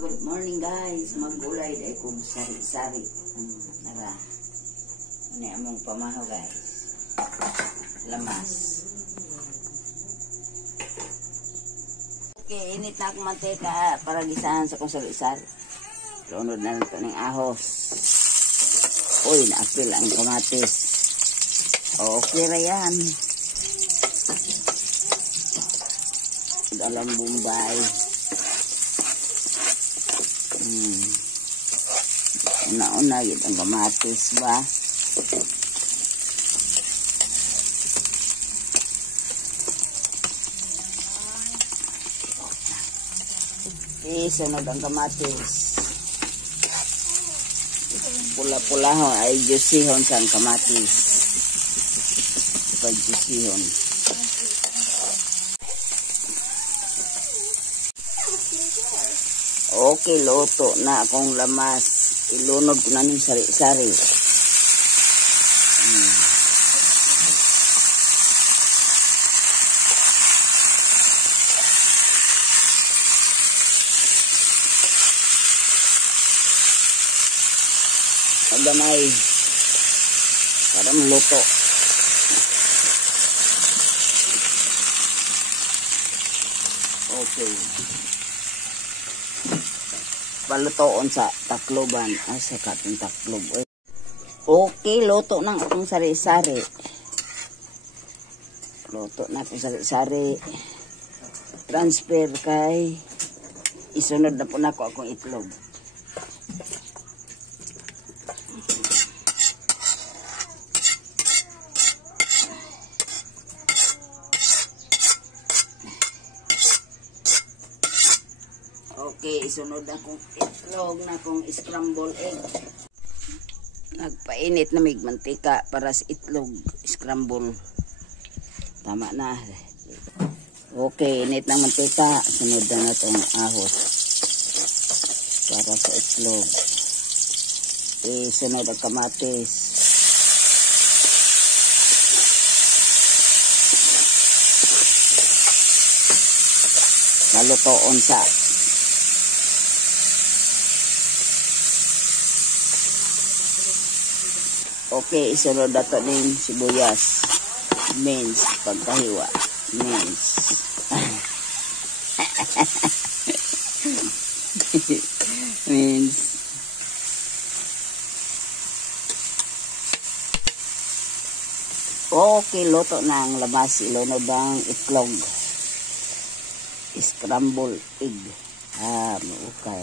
Good morning guys, maggulay dahil kong sari-sari. Nara, ano among pamahaw guys, lamas. Okay, init na akong mantika para gisahan sa kong sari-sari. Lunod na lang ito ng ahos. Uy, naapil ang kamatis. Okay ra yan. Dalam Bombay. Una-una yun ang kamatis ba? Sunod ang kamatis. Pula-pula ho ay jusihon sa kamatis. Pag-jusihon. Okay, luto na akong lamas. Ilunod ko na ng sari-sari. Magamay. Para maluto. Okay. Palutoon sa takloban. Sa katong taklob. Okay, luto ng akong sari-sari. Luto na akong sari-sari. Transfer kay isunod na po na ako akong itlog. Okay, isunod na kong itlog na kong scramble egg. Nagpainit na may mantika para sa itlog scramble. Tama na. Okay, init ng mantika. Sunod na itong ahos para sa itlog. Isunod ang kamatis. Malutoon sa okay, isunod na ito ng sibuyas. Mince, pagkahiwa. Mince. Mince. Okay, luto na ang lamas. Ilunod ang itlog. Scramble egg. Okay.